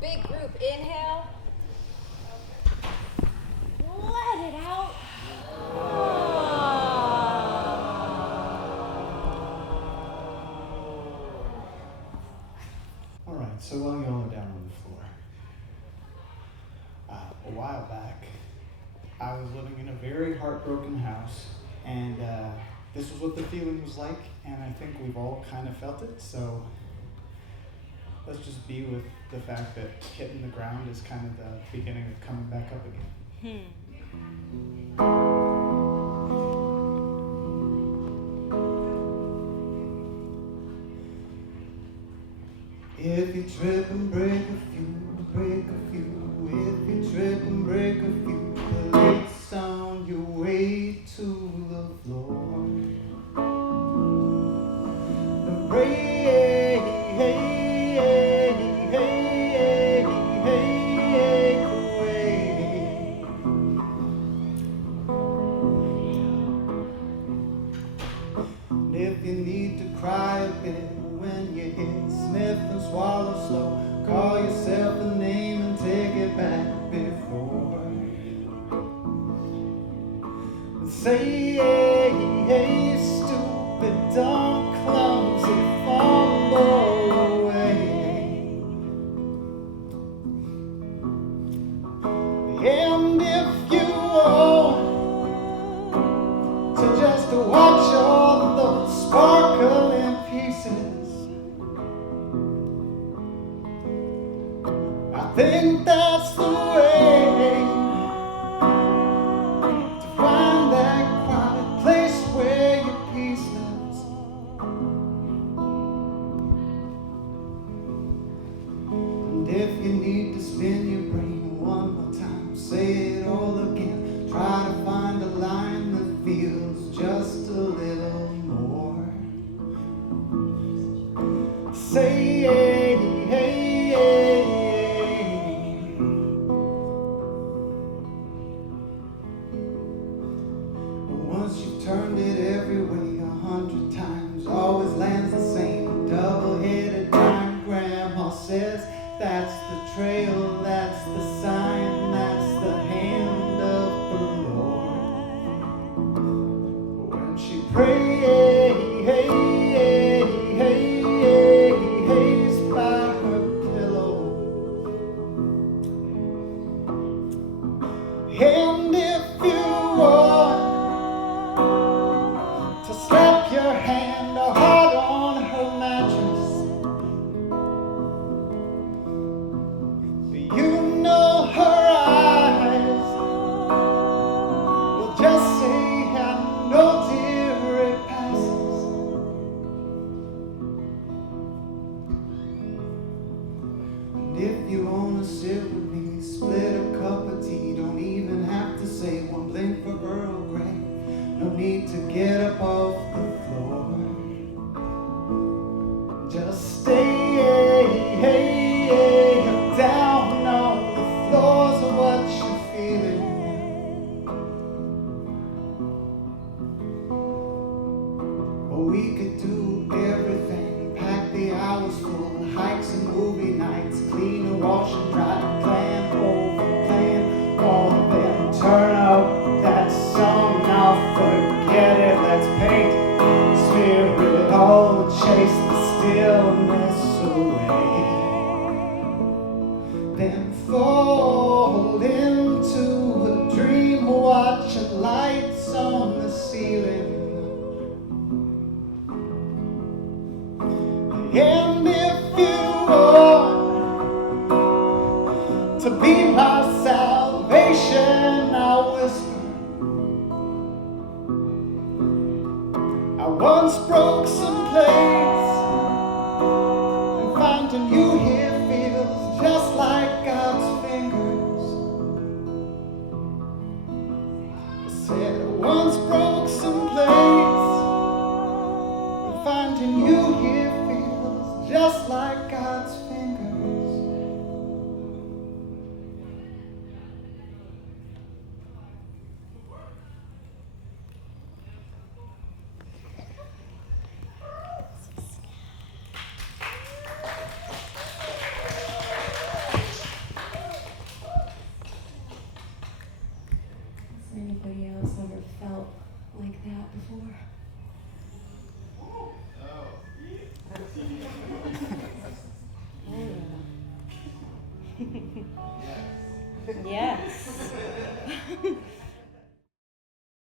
Big group, inhale. Let it out. All right, so while y'all are down on the floor, a while back, I was living in a very heartbroken house, and this was what the feeling was like, and I think we've all kind of felt it, so let's just be with the fact that hitting the ground is kind of the beginning of coming back up again. If you trip and break a few, break a few. If you trip and break a few, the lights on your way to the floor. And break away. And if you need to cry a bit when you hit, sniff and swallow slow, call yourself a name and take it back before. Say, hey, stupid, dumb, clumsy, fumble away. And if you want to just watch all those sparkling pieces, I think that's the way to find that quiet place where your peace lives. And if you need to spin your brain one more time, say it all again. Try to find a line that feels just a little more. Say, hey, hey, hey. Once you've turned it every way 100 times, always lands the same double-headed dime. Grandma says that's the trail, that's the sign, that's the hand of the Lord. When she prays by her pillow, and if you want to slap your hand hard on her mattress, you know her eyes will just say, I know, dear, it passes. And if you wanna sit with me, split a cup of tea, don't even have to say one blink for Earl Grey. No need to get up off the floor. Just stay down on the floors of what you're feeling. Or we could do everything, pack the hours full, hikes and movie nights, clean and wash and dry, plan over, plan all of them. Turn up that song, now forget it, let's paint spirit, all chase the stillness away. Then fall into a dream, watching lights on the ceiling. And if you want to be my salvation, I'll whisper. I once broke some plates, and finding you here feels just like God's fingers. I said I once broke some plates, and finding you here feels just like God's fingers. anybody else ever felt like that before? Yes.